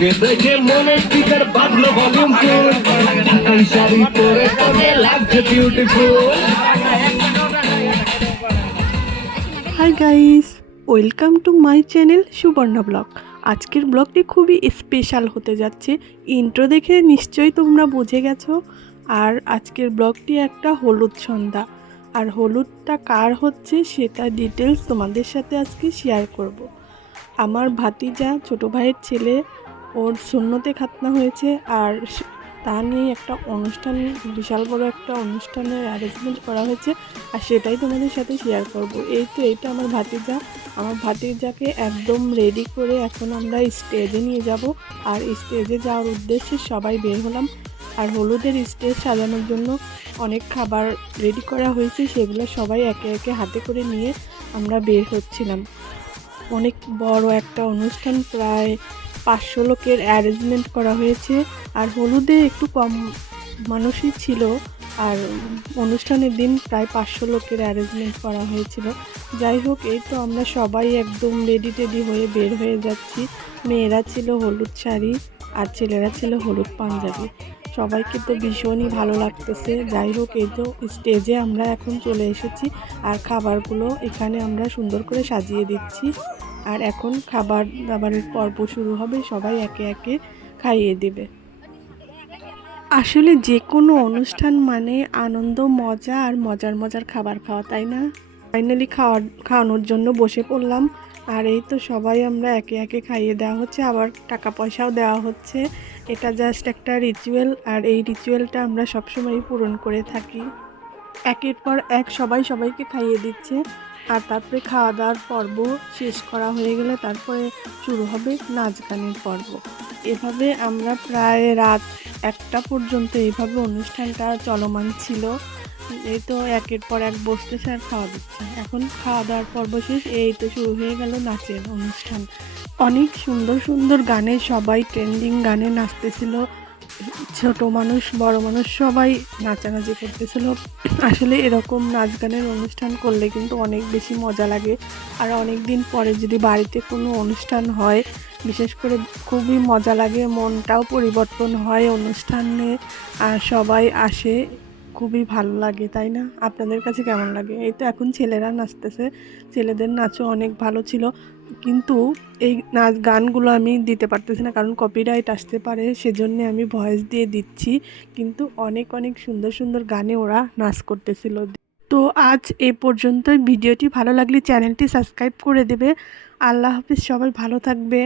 দেখে মনে শাড়ি পরে লাগছে beautiful hi guys welcome to my channel Subarna blog আজকের ব্লগটি খুবই স্পেশাল হতে যাচ্ছে। ইন্ট্রো দেখে নিশ্চয়ই তোমরা বুঝে গেছো। আর আজকের ব্লগটি একটা হলুদ সন্ধ্যা। আর হলুদটা কার হচ্ছে সেটা ডিটেলস তোমাদের সাথে আজকে শেয়ার করব। আমার ভাতিজা, ছোট ভাইয়ের ছেলে ওর শূন্যতে খাতনা হয়েছে আর তা নিয়ে একটা অনুষ্ঠান, বিশাল বড় একটা অনুষ্ঠানের অ্যারেঞ্জমেন্ট করা হয়েছে আর সেটাই তোমাদের সাথে শেয়ার করব। এই তো, এইটা আমার ভাতিজা। আমার ভাতিজাকে একদম রেডি করে এখন আমরা স্টেজে নিয়ে যাব। আর স্টেজে যাওয়ার উদ্দেশ্যে সবাই বের হলাম। আর হলুদের স্টেজ সাজানোর জন্য অনেক খাবার রেডি করা হয়েছে, সেগুলো সবাই একে একে হাতে করে নিয়ে আমরা বের হচ্ছিলাম। অনেক বড় একটা অনুষ্ঠান, প্রায় পাঁচশো লোকের অ্যারেঞ্জমেন্ট করা হয়েছে। আর হলুদে একটু কম মানুষই ছিল। আর অনুষ্ঠানের দিন প্রায় পাঁচশো লোকের অ্যারেঞ্জমেন্ট করা হয়েছিল। যাই হোক, এই তো আমরা সবাই একদম রেডি টেডি হয়ে বের হয়ে যাচ্ছি। মেয়েরা ছিল হলুদ শাড়ি আর ছেলেরা ছিল হলুদ পাঞ্জাবি। সবাইকে তো ভীষণই ভালো লাগতেছে। যাই হোক, এই তো স্টেজে আমরা এখন চলে এসেছি। আর খাবারগুলো এখানে আমরা সুন্দর করে সাজিয়ে দিচ্ছি। আর এখন খাবার দাবারের পর্ব শুরু হবে, সবাই একে একে খাইয়ে দেবে। আসলে যে কোনো অনুষ্ঠান মানে আনন্দ, মজা আর মজার মজার খাবার খাওয়া, তাই না? ফাইনালি খাওয়ার খাওয়ানোর জন্য বসে পড়লাম। আর এই তো সবাই আমরা একে একে খাইয়ে দেওয়া হচ্ছে, আবার টাকা পয়সাও দেওয়া হচ্ছে। এটা জাস্ট একটা রিচুয়াল আর এই রিচুয়ালটা আমরা সবসময়ই পূরণ করে থাকি। একের পর এক সবাই সবাইকে খাইয়ে দিচ্ছে। আর তারপরে খাওয়া দাওয়ার পর্ব শেষ করা হয়ে গেলে তারপরে শুরু হবে নাচ গানের পর্ব। এভাবে আমরা প্রায় রাত একটা পর্যন্ত এইভাবে অনুষ্ঠানটা চলমান ছিল। এই তো একের পর এক বসতেছে আর খাওয়া দিচ্ছে। এখন খাওয়া দাওয়ার পর্ব শেষ, এই তো শুরু হয়ে গেল নাচের অনুষ্ঠান। অনেক সুন্দর সুন্দর গানে সবাই ট্রেন্ডিং গানে নাচতেছিল। ছোট মানুষ, বড় মানুষ সবাই নাচানাচি করতেছিল। আসলে এরকম নাচ গানের অনুষ্ঠান করলে কিন্তু অনেক বেশি মজা লাগে। আর অনেক দিন পরে যদি বাড়িতে কোনো অনুষ্ঠান হয়, বিশেষ করে খুবই মজা লাগে, মনটাও পরিবর্তন হয় অনুষ্ঠানে সবাই আসে। খুবই ভালো লাগে, তাই না? আপনাদের কাছে কেমন লাগে? এই তো এখন ছেলেরা নাচতেছে, ছেলেদের নাচও অনেক ভালো ছিল, কিন্তু এই নাচ গানগুলো আমি দিতে পারতেছি না, কারণ কপিরাইট আসতে পারে, সেজন্য আমি ভয়েস দিয়ে দিচ্ছি, কিন্তু অনেক অনেক সুন্দর সুন্দর গানে ওরা নাচ করতেছিল। তো আজ এ পর্যন্তই, ভিডিওটি ভালো লাগলে চ্যানেলটি সাবস্ক্রাইব করে দেবে, আল্লাহ হাফিজ, সবাই ভালো থাকবে।